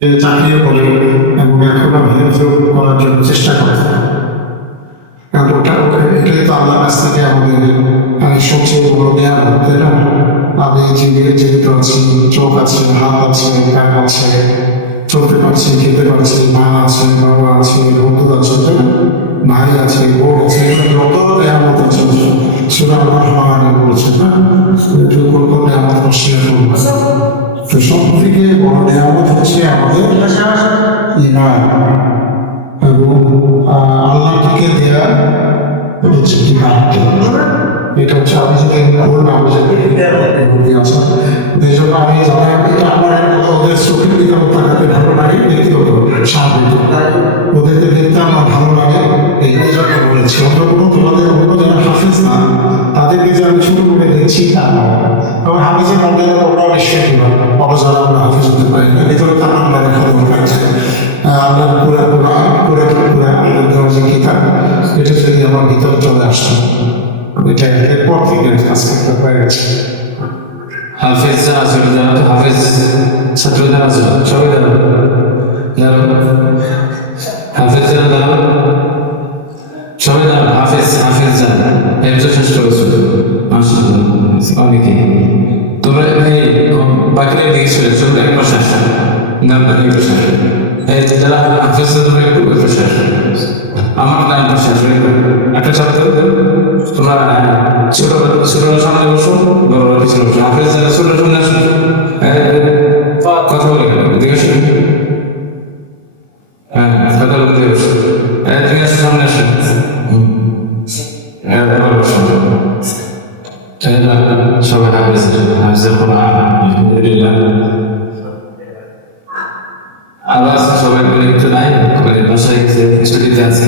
চাকরিও করে এবং এখনো হেফজ করার জন্য চেষ্টা করে। কারণ এটাই তো আল্লাহর কাছ থেকে আমাদের সবচেয়ে বড় নিয়ামত, তাই না? আমি জীবিত আছি, চোখ আছে, হাত আছে, কান আছে, চলতে পারছি, খেতে পারছি, মা আছে, বাবা আছে, বন্ধু আছে, তাই না? ভাই আছে, বউ আছে, যত নিয়ামত আছে সেটা আমার রহমানে বলেছে না, কত নিয়ামত শেয়ার করবো। তো সব থেকে বড় নিয়ামত হচ্ছে আমাদের ঈমান এবং আল্লাহ থেকে দেয়া হচ্ছে কি ভাবতে, এটা হচ্ছে আমি যদি করবো আমি যদি আছেন এই জন্য আমি যারা এটা আমার ওদের চোখের দিকে আমার তাকাতে ভালো লাগে, ব্যক্তিগত স্বাভাবিক ওদেরকে দেখতে আমার ভালো লাগে, এই জন্য বলেছি। অন্য কোনো তোমাদের অন্য যারা হাফিজ না তাদেরকে যে আমি ছোট করে দেখছি তা নয়। এবং হাফিজের মধ্যে ওরাও নিশ্চয় দিবা অবজারা আমরা হাফিজ হতে পারি না, এই জন্য তার মানে খবর পাইছে আল্লাহ পুরা কোরআন পুরা আল্লাহ দেওয়ার যে কিতাব এটা যদি আমার ভিতরে চলে আসতো, এটা এরপর থেকে আজকে হয়ে গেছে। হাফেজ যারা ছিল, যারা হাফেজ ছাত্র যারা ছিল সবাই যারা হাফেজ যারা সবাই যারা হাফেজ যারা হেফজ শেষ করেছিল অনেকে। তোমরা এই বাকিরা দিকে ছিল চলবে এক মাস আসা না এক মাস আসে এই যারা হাফেজ তোমরা একটু এক মাস আসে আমার না এক মাস আসে একটা ছাত্র তোমরা ছোটরা সামনে বসো, বড়রা পিছনে বসো। হাফেজ যারা ছোট সামনে আসো, কথা বলে দিকে শুনি। হ্যাঁ কথা বলতে বসো, তুমি আসো সামনে আসো, সবাই হাফেজের কোরআন আলহামদুলিল্লাহ। আল্লাহ সবাই একটু নাই বাসায় গেছে, ছুটিতে আছে।